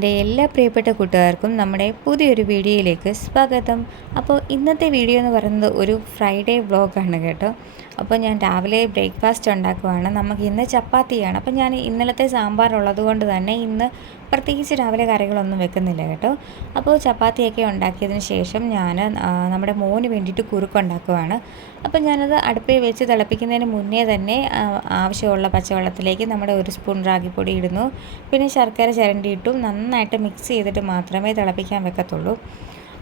എന്റെ എല്ലാ പ്രിയപ്പെട്ട കൂട്ടുകാർക്കും നമ്മുടെ പുതിയൊരു വീഡിയോയിലേക്ക് സ്വാഗതം. അപ്പോൾ ഇന്നത്തെ വീഡിയോ എന്ന് പറയുന്നത് ഒരു ഫ്രൈഡേ വ്ളോഗാണ് കേട്ടോ. അപ്പോൾ ഞാൻ രാവിലെ ബ്രേക്ക്ഫാസ്റ്റ് ഉണ്ടാക്കുവാണ്. നമുക്ക് ഇന്ന് ചപ്പാത്തിയാണ്. അപ്പോൾ ഞാൻ ഇന്നലത്തെ സാമ്പാർ ഉള്ളത് കൊണ്ട് തന്നെ ഇന്ന് പ്രത്യേകിച്ച് രാവിലെ കറികളൊന്നും വെക്കുന്നില്ല കേട്ടോ. അപ്പോൾ ചപ്പാത്തിയൊക്കെ ഉണ്ടാക്കിയതിന് ശേഷം ഞാൻ നമ്മുടെ മോന് വേണ്ടിയിട്ട് കുറുക്കുണ്ടാക്കുവാണ് അപ്പോൾ ഞാനത് അടുപ്പിൽ വെച്ച് തിളപ്പിക്കുന്നതിന് മുന്നേ തന്നെ ആവശ്യമുള്ള പച്ചവെള്ളത്തിലേക്ക് നമ്മുടെ ഒരു സ്പൂൺ റാഗിപ്പൊടി ഇടുന്നു. പിന്നെ ശർക്കര ചിരണ്ടിയിട്ടും നന്നായിട്ട് മിക്സ് ചെയ്തിട്ട് മാത്രമേ തിളപ്പിക്കാൻ വെക്കത്തുള്ളൂ.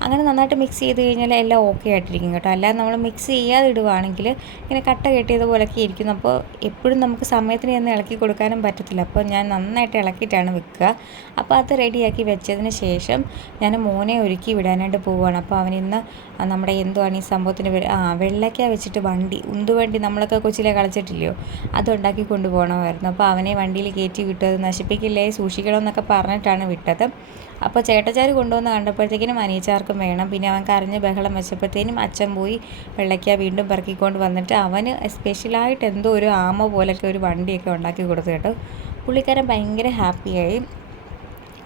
അങ്ങനെ നന്നായിട്ട് മിക്സ് ചെയ്ത് കഴിഞ്ഞാൽ എല്ലാം ഓക്കെ ആയിട്ടിരിക്കും കേട്ടോ. അല്ലാതെ നമ്മൾ മിക്സ് ചെയ്യാതെ ഇടുവാണെങ്കിൽ ഇങ്ങനെ കട്ട കെട്ടിയതുപോലൊക്കെ ഇരിക്കുന്നു. അപ്പോൾ എപ്പോഴും നമുക്ക് സമയത്തിന് തന്നെ ഇളക്കി കൊടുക്കാനും പറ്റത്തില്ല. അപ്പോൾ ഞാൻ നന്നായിട്ട് ഇളക്കിയിട്ടാണ് വെക്കുക. അപ്പോൾ അത് റെഡിയാക്കി വെച്ചതിന് ശേഷം ഞാൻ മോനെ ഒരുക്കി വിടാനായിട്ട് പോവുകയാണ്. അപ്പോൾ അവൻ നമ്മുടെ എന്തുവാണ് ഈ സംഭവത്തിന് ആ വെള്ളയ്ക്ക വെച്ചിട്ട് വണ്ടി ഉന്തുവണ്ടി നമ്മളൊക്കെ കൊച്ചിലെ കളിച്ചിട്ടില്ലയോ? അതുണ്ടാക്കി കൊണ്ടുപോകണമായിരുന്നു. അപ്പോൾ അവനെ വണ്ടിയിൽ കയറ്റി വിട്ടു. അത് നശിപ്പിക്കില്ലേ? സൂക്ഷിക്കണമെന്നൊക്കെ പറഞ്ഞിട്ടാണ് വിട്ടത്. അപ്പോൾ ചേട്ടച്ചാർ കൊണ്ടുവന്ന് കണ്ടപ്പോഴത്തേക്കിനും അനിയച്ചാർക്കും വേണം. പിന്നെ അവൻ കരഞ്ഞ് ബഹളം വെച്ചപ്പോഴത്തേനും അച്ഛൻ പോയി വെള്ളയ്ക്ക വീണ്ടും പെറുക്കിക്കൊണ്ട് വന്നിട്ട് അവന് സ്പെഷ്യലായിട്ട് എന്തോ ഒരു ആമ പോലൊക്കെ ഒരു വണ്ടിയൊക്കെ ഉണ്ടാക്കി കൊടുത്തു കേട്ടോ. പുള്ളിക്കാരൻ ഭയങ്കര ഹാപ്പിയായി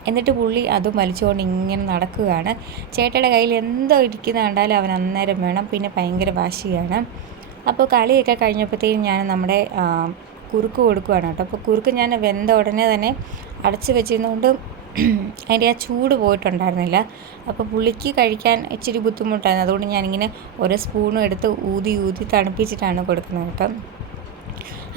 എന്നിട്ട് പുള്ളി അതും വലിച്ചുകൊണ്ട് ഇങ്ങനെ നടക്കുകയാണ്. ചേട്ടയുടെ കയ്യിൽ എന്തോ ഇരിക്കുന്ന കണ്ടാലും അവൻ അന്നേരം വേണം. പിന്നെ ഭയങ്കര വാശിയാണ്. അപ്പോൾ കളിയൊക്കെ കഴിഞ്ഞപ്പോഴത്തേക്കും ഞാൻ നമ്മുടെ കുറുക്ക് കൊടുക്കുകയാണ് കേട്ടോ. അപ്പോൾ കുറുക്ക് ഞാൻ വെന്ത ഉടനെ തന്നെ അടച്ച് വെച്ചിരുന്നുകൊണ്ട് അതിന്റെ ആ ചൂട് പോയിട്ടുണ്ടായിരുന്നില്ല. അപ്പോൾ പുളിക്ക് കഴിക്കാൻ ഇച്ചിരി ബുദ്ധിമുട്ടായിരുന്നു. അതുകൊണ്ട് ഞാനിങ്ങനെ ഓരോ സ്പൂണും എടുത്ത് ഊതി ഊതി തണുപ്പിച്ചിട്ടാണ് കൊടുക്കുന്നത് കേട്ടോ.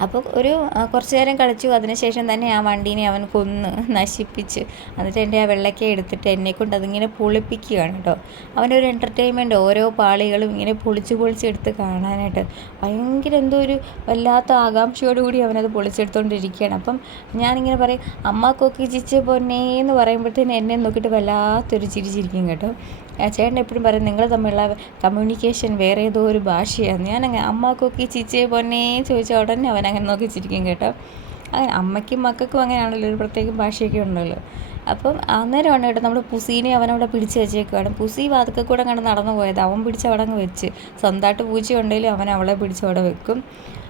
അപ്പോൾ ഒരു കുറച്ച് നേരം കളിച്ചു. അതിനുശേഷം തന്നെ ആ വണ്ടീനെ അവൻ കൊന്ന് നശിപ്പിച്ച്. എന്നിട്ട് എന്റെ ആ വെള്ളക്ക എടുത്തിട്ട് എന്നെ കൊണ്ട് അതിങ്ങനെ പൊളിപ്പിക്കുകയാണ് കേട്ടോ അവന്റെ ഒരു എന്റർടൈൻമെന്റ് ഓരോ പാളികളും ഇങ്ങനെ പൊളിച്ച് പൊളിച്ചെടുത്ത് കാണാനായിട്ട്. ഭയങ്കര എന്തോ ഒരു വല്ലാത്ത ആകാംക്ഷയോടുകൂടി അവനത് പൊളിച്ചെടുത്തുകൊണ്ടിരിക്കുകയാണ് അപ്പം ഞാനിങ്ങനെ പറയും അമ്മ കൊക്കി ചിച്ച് പൊന്നേ എന്ന് പറയുമ്പോഴത്തേന് എന്നെ നോക്കിയിട്ട് വല്ലാത്തൊരു ചിരി ചിരിക്കും കേട്ടോ. ചേട്ടൻ എപ്പോഴും പറയും നിങ്ങൾ തമ്മിലുള്ള കമ്മ്യൂണിക്കേഷൻ വേറെ ഏതോ ഒരു ഭാഷയാണ്. ഞാനങ്ങനെ അമ്മക്കൊക്കെ കൊക്കി ചിച്ചേ പൊന്നേ ചോദിച്ച ഉടനെ അവൻ അങ്ങനെ നോക്കി ചിരിക്കും കേട്ടോ. അങ്ങനെ അമ്മയ്ക്കും മക്കൾക്കും അങ്ങനെയാണല്ലോ ഒരു പ്രത്യേക ഭാഷയൊക്കെ ഉണ്ടല്ലോ. അപ്പം അന്നേരമാണ് കേട്ടോ നമ്മൾ പുസീനെ അവനവിടെ പിടിച്ച് വെച്ചേക്കുവാണ്. പുസി വാതുക്കെ കൂടെ കണ്ട് നടന്നു പോയത്. അവൻ പിടിച്ച് അവിടെ അങ്ങ് വെച്ച്. സ്വന്തമായിട്ട് പൂച്ച ഉണ്ടെങ്കിലും അവൻ അവളെ പിടിച്ച് അവിടെ വെക്കും.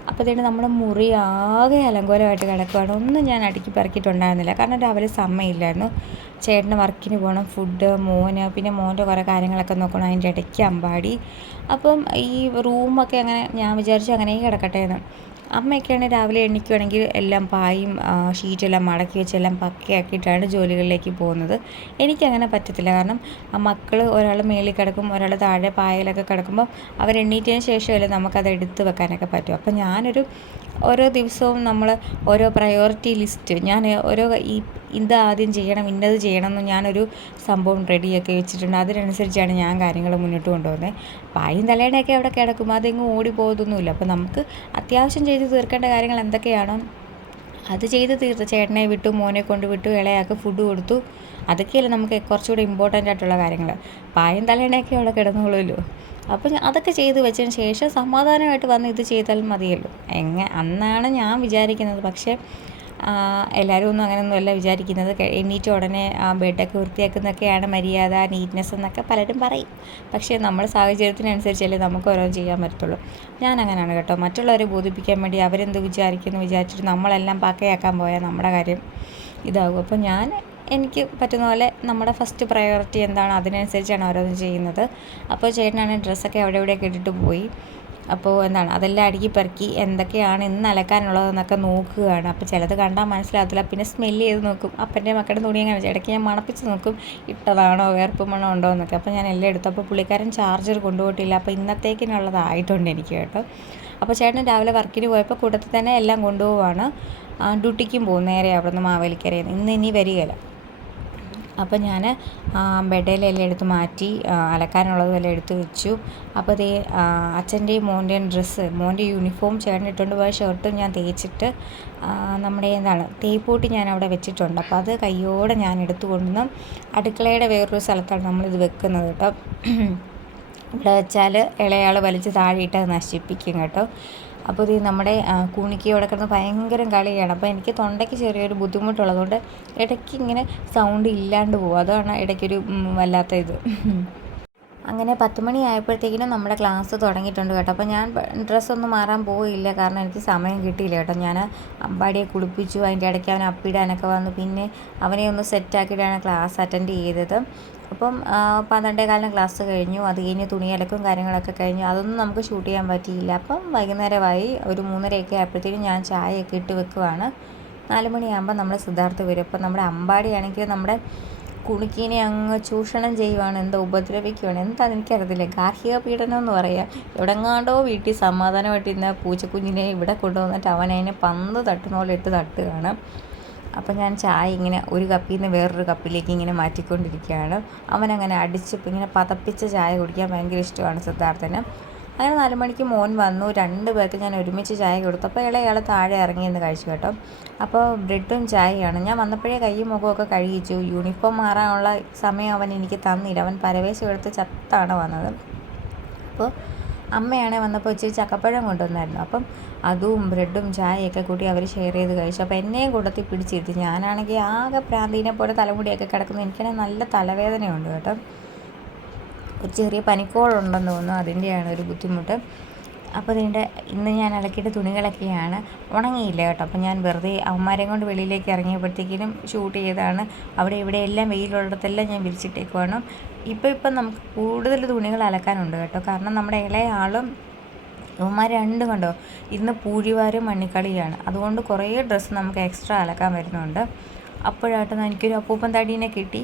അപ്പോഴത്തേന് നമ്മുടെ മുറി ആകെ അലങ്കോലമായിട്ട് കിടക്കുവാണ്. ഒന്നും ഞാൻ അടുക്കി പറക്കിയിട്ടുണ്ടായിരുന്നില്ല. കാരണം രാവിലെ സമയമില്ലായിരുന്നു. ചേട്ടന് വർക്കിന് പോകണം ഫുഡ് മോന് പിന്നെ മോന്റെ കുറേ കാര്യങ്ങളൊക്കെ നോക്കണം അതിന്റെ ഇടയ്ക്ക് അമ്പാടി. അപ്പം ഈ റൂമൊക്കെ അങ്ങനെ ഞാൻ വിചാരിച്ചു അങ്ങനെ കിടക്കട്ടെ എന്ന് അമ്മയൊക്കെയാണെങ്കിൽ രാവിലെ എണ്ണിക്കുവാണെങ്കിൽ എല്ലാം പായും ഷീറ്റെല്ലാം മടക്കി വെച്ച് എല്ലാം പക്കയാക്കിയിട്ടാണ് ജോലികളിലേക്ക് പോകുന്നത്. എനിക്കങ്ങനെ പറ്റത്തില്ല. കാരണം ആ മക്കൾ ഒരാൾ മേളിൽ കിടക്കും ഒരാൾ താഴെ പായലൊക്കെ കിടക്കുമ്പോൾ അവരെണ്ണീറ്റതിന് ശേഷമല്ലേ നമുക്കത് എടുത്ത് വെക്കാനൊക്കെ പറ്റും. അപ്പം ഞാനൊരു ഓരോ ദിവസവും നമ്മൾ ഓരോ പ്രയോറിറ്റി ലിസ്റ്റ് ഞാൻ ഓരോ ഈ ഇത് ആദ്യം ചെയ്യണം ഇന്നത് ചെയ്യണം എന്ന് ഞാനൊരു സംഭവം റെഡിയാക്കി വെച്ചിട്ടുണ്ട്. അതിനനുസരിച്ചാണ് ഞാൻ കാര്യങ്ങൾ മുന്നോട്ട് കൊണ്ടുപോകുന്നത് പായും തലേണയൊക്കെ അവിടെ കിടക്കും. അതെങ്ങും ഓടി പോകുന്നൊന്നുമില്ല അപ്പോൾ നമുക്ക് അത്യാവശ്യം ചെയ്ത് തീർക്കേണ്ട കാര്യങ്ങൾ എന്തൊക്കെയാണ് അത് ചെയ്ത് തീർത്ത് ചേട്ടനെ വിട്ടു മോനെ കൊണ്ട് വിട്ടു ഇളയാൾക്ക് ഫുഡ് കൊടുത്തു. അതൊക്കെയല്ലേ നമുക്ക് കുറച്ചുകൂടി ഇമ്പോർട്ടന്റ് ആയിട്ടുള്ള കാര്യങ്ങൾ പായും തലേണയൊക്കെ അവിടെ കിടന്നോളുമല്ലോ അപ്പോൾ അതൊക്കെ ചെയ്തു വെച്ചതിന് ശേഷം സമാധാനമായിട്ട് വന്ന് ഇത് ചെയ്താൽ മതിയല്ലോ. എങ്ങനെ അന്നാണ് ഞാൻ വിചാരിക്കുന്നത്. പക്ഷേ എല്ലാവരും ഒന്നും അങ്ങനെയൊന്നുമല്ല വിചാരിക്കുന്നത്. എണീറ്റ് ഉടനെ ആ ബെഡൊക്കെ വൃത്തിയാക്കുന്നൊക്കെയാണ് മര്യാദ നീറ്റ്നെസ് എന്നൊക്കെ പലരും പറയും. പക്ഷേ നമ്മുടെ സാഹചര്യത്തിനനുസരിച്ചല്ലേ നമുക്ക് ഓരോ ചെയ്യാൻ പറ്റുള്ളൂ ഞാൻ അങ്ങനെയാണ് കേട്ടോ. മറ്റുള്ളവരെ ബോധിപ്പിക്കാൻ വേണ്ടി അവരെന്ത് വിചാരിക്കുന്നു വിചാരിച്ചിട്ട് നമ്മളെല്ലാം പക്കയാക്കാൻ പോയാൽ നമ്മുടെ കാര്യം ഇതാകും. അപ്പോൾ ഞാൻ എനിക്ക് പറ്റുന്ന പോലെ നമ്മുടെ ഫസ്റ്റ് പ്രയോറിറ്റി എന്താണ്? അതിനനുസരിച്ചാണ് ഓരോന്നും ചെയ്യുന്നത്. അപ്പോൾ ചേട്ടനാണ് ഡ്രസ്സൊക്കെ അവിടെ ഇവിടെയൊക്കെ ഇട്ടിട്ട് പോയി. അപ്പോൾ എന്താണ്? അതെല്ലാം അടുക്കി പെറുക്കി എന്തൊക്കെയാണ് ഇന്ന് അലക്കാനുള്ളതെന്നൊക്കെ നോക്കുകയാണ്. അപ്പോൾ ചിലത് കണ്ടാൽ മനസ്സിലാകത്തില്ല. പിന്നെ സ്മെല്ല് ചെയ്ത് നോക്കും. അപ്പന്റെ മക്കളുടെ തുണി അങ്ങനെ ഇടയ്ക്ക് ഞാൻ മണപ്പിച്ച് നോക്കും. ഇട്ടതാണോ? വേർപ്പ് മണം ഉണ്ടോ എന്നൊക്കെ അപ്പോൾ ഞാൻ എല്ലാം എടുത്തു. അപ്പോൾ പുള്ളിക്കാരൻ ചാർജർ കൊണ്ടുപോയിട്ടില്ല. അപ്പോൾ ഇന്നത്തേക്കിനുള്ളതായിട്ടുണ്ട് എനിക്ക് കേട്ടോ. അപ്പോൾ ചേട്ടൻ രാവിലെ വർക്കിന് പോയപ്പോൾ കൂട്ടത്തിൽ തന്നെ എല്ലാം കൊണ്ടുപോവാണ്. ഡ്യൂട്ടിക്കും പോകും. നേരെ അവിടെ നിന്ന് മാവേലിക്കരയിൽ നിന്ന്. ഇന്ന് ഇനി വരികയില്ല. അപ്പോൾ ഞാൻ ബെഡേലെല്ലാം എടുത്ത് മാറ്റി അലക്കാനുള്ളതെല്ലാം എടുത്ത് വെച്ചു. അപ്പോൾ അതേ അച്ഛന്റെയും മോന്റെയും ഡ്രസ്സ് മോന്റെ യൂണിഫോം ചേട്ടൻ ഇട്ടുകൊണ്ട് പോയ ഷർട്ടും ഞാൻ തേച്ചിട്ട് നമ്മുടെ എന്താണ് തേപ്പൂട്ടി ഞാൻ അവിടെ വെച്ചിട്ടുണ്ട്. അപ്പോൾ അത് കയ്യോടെ ഞാൻ എടുത്തു കൊണ്ടുവന്ന് അടുക്കളയുടെ വേറൊരു സ്ഥലത്താണ് നമ്മളിത് വെക്കുന്നത് കേട്ടോ. ഇവിടെ വെച്ചാൽ ഇളയാൾ വലിച്ച് താഴെയിട്ട് അത് നശിപ്പിക്കും കേട്ടോ. അപ്പോൾ ഇത് നമ്മുടെ കൂണിക്ക് ഇവിടെ കിടന്ന് ഭയങ്കര കളിയാണ്. അപ്പോൾ എനിക്ക് തൊണ്ടയ്ക്ക് ചെറിയൊരു ബുദ്ധിമുട്ടുള്ളതുകൊണ്ട് ഇടയ്ക്ക് ഇങ്ങനെ സൗണ്ട് ഇല്ലാണ്ട് പോകും അതാണ് ഇടയ്ക്കൊരു വല്ലാത്ത ഇത്. അങ്ങനെ പത്ത് മണിയായപ്പോഴത്തേക്കിനും നമ്മുടെ ക്ലാസ് തുടങ്ങിയിട്ടുണ്ട് കേട്ടോ. അപ്പോൾ ഞാൻ ഡ്രസ്സൊന്നും മാറാൻ പോയില്ല കാരണം എനിക്ക് സമയം കിട്ടിയില്ല കേട്ടോ. ഞാൻ അമ്പാടിയെ കുളിപ്പിച്ചു അതിന്റെ ഇടയ്ക്ക് അവൻ അപ്പിടാനൊക്കെ വന്നു. പിന്നെ അവനെ ഒന്ന് സെറ്റാക്കിയിട്ടാണ് ക്ലാസ് അറ്റൻഡ് ചെയ്തത്. അപ്പം പന്ത്രണ്ടേ കാലം ക്ലാസ് കഴിഞ്ഞു. അത് കഴിഞ്ഞ് തുണി അലക്കും കാര്യങ്ങളൊക്കെ കഴിഞ്ഞു. അതൊന്നും നമുക്ക് ഷൂട്ട് ചെയ്യാൻ പറ്റിയില്ല. അപ്പം വൈകുന്നേരമായി ഒരു മൂന്നരയൊക്കെ ആയപ്പോഴത്തേക്കും ഞാൻ ചായയൊക്കെ ഇട്ട് വെക്കുവാണ്. നാല് മണിയാകുമ്പോൾ നമ്മുടെ സിദ്ധാർത്ഥ വരും. അപ്പം നമ്മുടെ അമ്പാടിയാണെങ്കിൽ നമ്മുടെ കുണുക്കീനെ അങ്ങ് ചൂഷണം ചെയ്യുവാണ് എന്താ ഉപദ്രവിക്കുവാണ് എന്താ എനിക്കറിയത്തില്ല ഗാർഹിക പീഡനം എന്ന് പറയാം എവിടെങ്ങാണ്ടോ വീട്ടിൽ സമാധാനമായിട്ടിരുന്ന പൂച്ചക്കുഞ്ഞിനെ ഇവിടെ കൊണ്ടുവന്നിട്ട് അവൻ അതിനെ പന്ത് തട്ടുന്ന പോലെ ഇട്ട് തട്ടുകയാണ്. അപ്പം ഞാൻ ചായ ഇങ്ങനെ ഒരു കപ്പിൽ നിന്ന് വേറൊരു കപ്പിലേക്ക് ഇങ്ങനെ മാറ്റിക്കൊണ്ടിരിക്കുകയാണ്. അവനങ്ങനെ അടിച്ച് ഇങ്ങനെ പതപ്പിച്ച ചായ കുടിക്കാൻ ഭയങ്കര ഇഷ്ടമാണ് സിദ്ധാർത്ഥന്. അങ്ങനെ നാല് മണിക്ക് മോൻ വന്നു. രണ്ട് പേർക്ക് ഞാൻ ഒരുമിച്ച് ചായ കൊടുത്തു. അപ്പോൾ ഇളയാൾ താഴെ ഇറങ്ങി എന്ന് കഴിച്ചു കേട്ടോ. അപ്പോൾ ബ്രെഡും ചായയാണ്. ഞാൻ വന്നപ്പോഴേ കൈയും മുഖമൊക്കെ കഴുകിച്ചു. യൂണിഫോം മാറാനുള്ള സമയം അവൻ എനിക്ക് തന്നില്ല. അവൻ പരവേശം എടുത്ത് ചത്താണ് വന്നത്. അപ്പോൾ അമ്മയാണെ വന്നപ്പോൾ ഇച്ചിരി ചക്കപ്പഴം കൊണ്ടുവന്നായിരുന്നു. അപ്പം അതും ബ്രെഡും ചായയൊക്കെ കൂട്ടി അവർ ഷെയർ ചെയ്ത് കഴിച്ചു. അപ്പോൾ എന്നെയും കൂടത്തിൽ പിടിച്ചിരുത്തി. ഞാനാണെങ്കിൽ ആകെ പ്രാന്തീനെ പോലെ തലമുടിയൊക്കെ കിടക്കുന്നു. എനിക്കാണെങ്കിൽ നല്ല തലവേദനയുണ്ട് കേട്ടോ. ഒരു ചെറിയ പനിക്കോളുണ്ടെന്ന് തോന്നുന്നു. അതിന്റെയാണ് ഒരു ബുദ്ധിമുട്ട്. അപ്പോൾ ഇതിന്റെ ഇന്ന് ഞാൻ അലക്കിയിട്ട് തുണികളൊക്കെയാണ്. ഉണങ്ങിയില്ല കേട്ടോ. അപ്പോൾ ഞാൻ വെറുതെ അവന്മാരെയും കൊണ്ട് വെളിയിലേക്ക് ഇറങ്ങിയപ്പോഴത്തേക്കിനും ഷൂട്ട് ചെയ്തതാണ്. അവിടെ ഇവിടെ എല്ലാം വെയിലുള്ളിടത്തെല്ലാം ഞാൻ വിരിച്ചിട്ടേക്കുവാണ്. ഇപ്പോൾ ഇപ്പം നമുക്ക് കൂടുതൽ തുണികൾ അലക്കാനുണ്ട് കേട്ടോ. കാരണം നമ്മുടെ ഇളയ ആളും ഇവന്മാർ രണ്ടും കണ്ടോ? ഇന്ന് പൂഴിവാരും മണ്ണിക്കളിയാണ്. അതുകൊണ്ട് കുറേ ഡ്രസ്സ് നമുക്ക് എക്സ്ട്രാ അലക്കാൻ വരുന്നുണ്ട്. അപ്പോഴായിട്ട് എനിക്കൊരു അപ്പൂപ്പൻ തടീനെ കിട്ടി.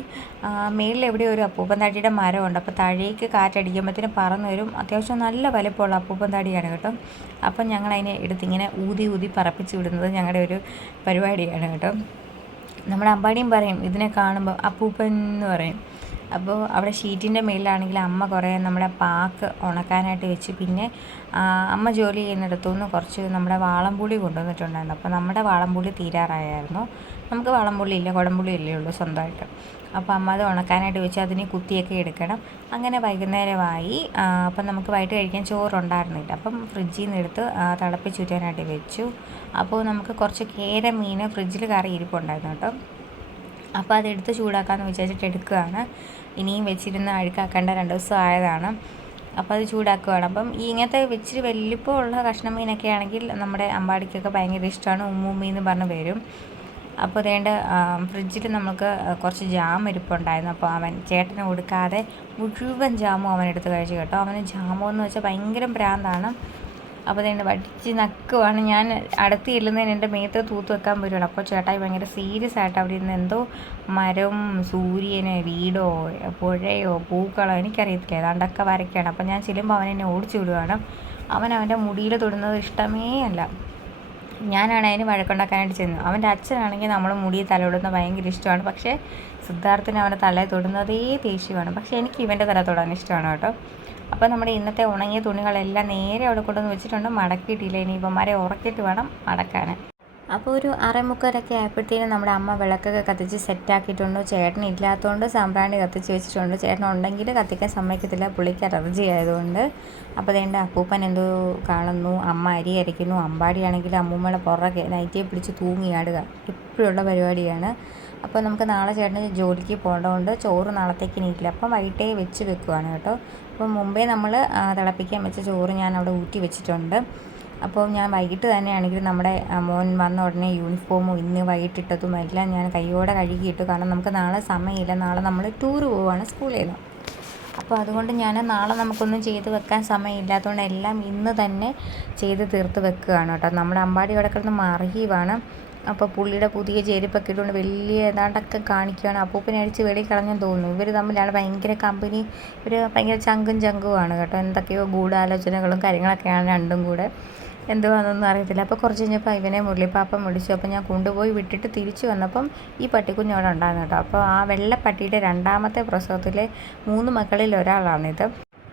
മേളിൽ എവിടെ ഒരു അപ്പൂപ്പൻ തടിയുടെ മരമുണ്ട്. അപ്പോൾ താഴേക്ക് കാറ്റടിക്കുമ്പോഴത്തേന് പറന്ന് വരും. അത്യാവശ്യം നല്ല വലിപ്പമുള്ള അപ്പൂപ്പൻ തടിയാണ് കേട്ടോ. അപ്പം ഞങ്ങൾ അതിനെ എടുത്തിങ്ങനെ ഊതി ഊതി പറപ്പിച്ച് വിടുന്നത് ഞങ്ങളുടെ ഒരു പരിപാടിയാണ് കേട്ടോ. നമ്മുടെ അമ്പാടിയും പറയും ഇതിനെ കാണുമ്പോൾ അപ്പൂപ്പൻ എന്ന് പറയും. അപ്പോൾ അവിടെ ഷീറ്റിന്റെ മേളിലാണെങ്കിൽ അമ്മ കുറേ നമ്മുടെ പാക്ക് ഉണക്കാനായിട്ട് വെച്ച് പിന്നെ അമ്മ ജോലി ചെയ്യുന്നിടത്തുനിന്ന് കുറച്ച് നമ്മുടെ വാളംപുളി കൊണ്ടുവന്നിട്ടുണ്ടായിരുന്നു. അപ്പോൾ നമ്മുടെ വാളംപുളി തീരാറായായിരുന്നു നമുക്ക് വളംപുള്ളി ഇല്ല കുടംപുള്ളി ഇല്ലേ ഉള്ളൂ സ്വന്തമായിട്ട്. അപ്പോൾ അമ്മ അത് ഉണക്കാനായിട്ട് വെച്ച് അതിന് കുത്തിയൊക്കെ എടുക്കണം. അങ്ങനെ വൈകുന്നേരമായി അപ്പം നമുക്ക് വൈകിട്ട് കഴിക്കാൻ ചോറുണ്ടായിരുന്നില്ല. അപ്പം ഫ്രിഡ്ജിൽ നിന്ന് എടുത്ത് തിളപ്പിച്ചുറ്റാനായിട്ട് വെച്ചു. അപ്പോൾ നമുക്ക് കുറച്ച് കേര മീൻ ഫ്രിഡ്ജിൽ കറി ഇരിപ്പുണ്ടായിരുന്നു കേട്ടോ. അപ്പോൾ അതെടുത്ത് ചൂടാക്കാമെന്ന് വിചാരിച്ചിട്ട് എടുക്കുകയാണ്. ഇനിയും വെച്ചിരുന്ന് അഴുക്കാക്കേണ്ട രണ്ട് ദിവസം ആയതാണ്. അപ്പോൾ അത് ചൂടാക്കുകയാണ്. അപ്പം ഈ ഇങ്ങനത്തെ വെച്ചിട്ട് വലിപ്പമുള്ള കഷ്ണം മീനൊക്കെ ആണെങ്കിൽ നമ്മുടെ അമ്പാടിക്കൊക്കെ ഭയങ്കര ഇഷ്ടമാണ്. ഉമ്മുമ്മീന്ന് പറഞ്ഞ് വരും. അപ്പോൾ അതേണ്ട ഫ്രിഡ്ജിൽ നമുക്ക് കുറച്ച് ജാം ഇരിപ്പുണ്ടായിരുന്നു. അപ്പോൾ അവൻ ചേട്ടന് കൊടുക്കാതെ മുഴുവൻ ജാമും അവൻ എടുത്ത് കഴിച്ചു കേട്ടോ. അവന് ജാമോ എന്ന് വെച്ചാൽ ഭയങ്കര ഭ്രാന്താണ്. അപ്പോൾ അതെന്നെ വടിച്ച് നക്കുവാണ്. ഞാൻ അടുത്ത് ചെല്ലുന്നതിന് എന്റെ മേത്ത് തൂത്ത് വെക്കാൻ വരുവാണ്. അപ്പോൾ ചേട്ടായി ഭയങ്കര സീരിയസ് ആയിട്ട് അവിടെ ഇരുന്ന് എന്തോ മരം സൂര്യന് വീടോ പുഴയോ പൂക്കളോ എനിക്കറിയത്തില്ല. ഏതാണ്ടൊക്കെ വരയ്ക്കുകയാണ്. അപ്പോൾ ഞാൻ ചെല്ലുമ്പോൾ അവൻ എന്നെ ഓടിച്ചു വിടുവാണ്. അവൻ അവന്റെ മുടിയിൽ തൊടുന്നത് ഇഷ്ടമേ അല്ല. ഞാനാണ് അതിന് വഴക്കുണ്ടാക്കാനായിട്ട് ചെന്നു അവന്റെ അച്ഛനാണെങ്കിൽ നമ്മൾ മുടി തലയിടുന്ന ഭയങ്കര ഇഷ്ടമാണ്. പക്ഷേ സിദ്ധാർത്ഥിന് അവന്റെ തലയെ തൊടുന്നതേ ദേഷ്യമാണ്. പക്ഷേ എനിക്ക് ഇവന്റെ തല തൊടാൻ ഇഷ്ടമാണ് കേട്ടോ. അപ്പോൾ നമ്മുടെ ഇന്നത്തെ ഉണങ്ങിയ തുണികളെല്ലാം നേരെ അവിടെ കൊണ്ടുവന്ന് വെച്ചിട്ടുണ്ട്. മടക്കിയിട്ടില്ല. ഇനി ഇവന്മാരെ ഉറക്കിയിട്ട് വേണം മടക്കാൻ അപ്പോൾ ഒരു അരമുക്കാലൊക്കെ ആയപ്പോഴത്തേനും നമ്മുടെ അമ്മ വിളക്കൊക്കെ കത്തിച്ച് സെറ്റാക്കിയിട്ടുണ്ട്. ചേട്ടൻ ഇല്ലാത്തതുകൊണ്ട് സാമ്പ്രാണി കത്തിച്ച് വെച്ചിട്ടുണ്ട്. ചേട്ടൻ ഉണ്ടെങ്കിൽ കത്തിക്കാൻ സമ്മതിക്കത്തില്ല. പുള്ളിക്ക് അലർജി ആയതുകൊണ്ട്. അപ്പോൾ അതേണ്ട അപ്പൂപ്പൻ എന്തോ കാണുന്നു. അമ്മ അരി അരയ്ക്കുന്നു. അമ്പാടിയാണെങ്കിൽ അമ്മൂമ്മയുടെ പുറകെ നൈറ്റിയെ പിടിച്ച് തൂങ്ങിയാടുക ഇപ്പോഴുള്ള പരിപാടിയാണ്. അപ്പോൾ നമുക്ക് നാളെ ചേട്ടന് ജോലിക്ക് പോകേണ്ടതുകൊണ്ട് ചോറ് നാളത്തേക്ക് നീട്ടില്ല അപ്പം വൈകിട്ടേ വെച്ച് വെക്കുവാണ് കേട്ടോ. അപ്പം മുമ്പേ നമ്മൾ തിളപ്പിക്കാൻ വെച്ച ചോറ് ഞാൻ അവിടെ ഊറ്റി വെച്ചിട്ടുണ്ട്. അപ്പോൾ ഞാൻ വൈകിട്ട് തന്നെയാണെങ്കിൽ നമ്മുടെ മോൻ വന്ന ഉടനെ യൂണിഫോമും ഇന്ന് വൈകിട്ടിട്ടതും എല്ലാം ഞാൻ കൈയോടെ കഴുകിയിട്ട്. കാരണം നമുക്ക് നാളെ സമയമില്ല. നാളെ നമ്മൾ ടൂർ പോവുകയാണ് സ്കൂളിൽ നിന്ന്. അപ്പോൾ അതുകൊണ്ട് ഞാൻ നാളെ നമുക്കൊന്നും ചെയ്ത് വെക്കാൻ സമയമില്ലാത്തതുകൊണ്ട് എല്ലാം ഇന്ന് തന്നെ ചെയ്ത് തീർത്ത് വെക്കുകയാണ് കേട്ടോ. നമ്മുടെ അമ്പാടി അവിടെ കിടന്ന് മറിയുവാണ്. അപ്പോൾ പുള്ളിയുടെ പുതിയ ചെരുപ്പൊക്കെ ഇട്ടുകൊണ്ട് വലിയ ഏതാണ്ടൊക്കെ കാണിക്കുകയാണ്. അപ്പൂപ്പനെ അടിച്ച് വെളിയിൽ കളഞ്ഞെന്ന് തോന്നുന്നു. ഇവർ തമ്മിലാണ് ഭയങ്കര കമ്പനി ഇവർ ഭയങ്കര ചങ്കും ചങ്കുമാണ് കേട്ടോ. എന്തൊക്കെയോ ഗൂഢാലോചനകളും കാര്യങ്ങളൊക്കെയാണ് രണ്ടും കൂടെ. എന്തുവാണെന്നൊന്നും അറിയത്തില്ല. അപ്പോൾ കുറച്ച് കഴിഞ്ഞപ്പോൾ ഇവനെ മുരളിപ്പാപ്പം വിളിച്ചു അപ്പോൾ ഞാൻ കൊണ്ടുപോയി വിട്ടിട്ട് തിരിച്ചു വന്നപ്പം ഈ പട്ടിക്കുഞ്ഞ് അവിടെ ഉണ്ടായിരുന്നു കേട്ടോ. അപ്പോൾ ആ വെള്ളപ്പട്ടിയുടെ രണ്ടാമത്തെ പ്രസവത്തിലെ മൂന്ന് മക്കളിൽ ഒരാളാണിത്.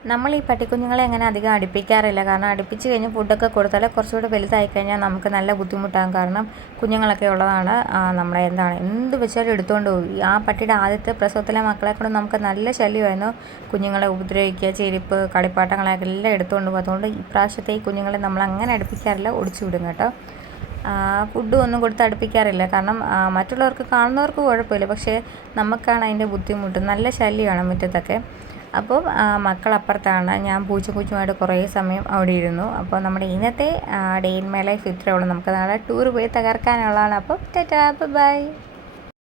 നമ്മൾ ഈ പട്ടിക്കുഞ്ഞുങ്ങളെ അങ്ങനെ അധികം അടുപ്പിക്കാറില്ല. കാരണം അടുപ്പിച്ച് കഴിഞ്ഞ് ഫുഡൊക്കെ കൊടുത്താൽ കുറച്ചുകൂടെ വലുതായി കഴിഞ്ഞാൽ നമുക്ക് നല്ല ബുദ്ധിമുട്ടാകും. കാരണം കുഞ്ഞുങ്ങളൊക്കെ ഉള്ളതാണ് നമ്മളെ എന്താണ് എന്ത് വെച്ചാലും എടുത്തുകൊണ്ട് പോകും ആ പട്ടിയുടെ ആദ്യത്തെ പ്രസവത്തിലെ മക്കളെ കൊണ്ട് നമുക്ക് നല്ല ശല്യമായിരുന്നു. കുഞ്ഞുങ്ങളെ ഉപദ്രവിക്കുക ചെരുപ്പ് കളിപ്പാട്ടങ്ങളൊക്കെ എല്ലാം എടുത്തുകൊണ്ട് പോകും അതുകൊണ്ട് ഇപ്രാവശ്യത്തെ ഈ കുഞ്ഞുങ്ങളെ നമ്മൾ അങ്ങനെ അടുപ്പിക്കാറില്ല. ഒടിച്ചു വിടും കേട്ടോ. ഫുഡ് ഒന്നും കൊടുത്ത് അടുപ്പിക്കാറില്ല. കാരണം മറ്റുള്ളവർക്ക് കാണുന്നവർക്ക് കുഴപ്പമില്ല. പക്ഷേ നമുക്കാണ് അതിന്റെ ബുദ്ധിമുട്ട്. നല്ല ശല്യമാണ് മുറ്റത്തൊക്കെ. അപ്പോൾ മക്കളപ്പുറത്താണ്. ഞാൻ പൂച്ചക്കുച്ചുമായിട്ട് കുറേ സമയം അവിടെ ഇരുന്നു. അപ്പോൾ നമ്മുടെ ഇന്നത്തെ ഡേ ഇൻ മൈ ലൈഫ് ഇത്രയേ ഉള്ളൂ. നമുക്ക് നാളെ ടൂർ പോയി തകർക്കാനുള്ളതാണ്. അപ്പോൾ ടാറ്റാ ബൈ.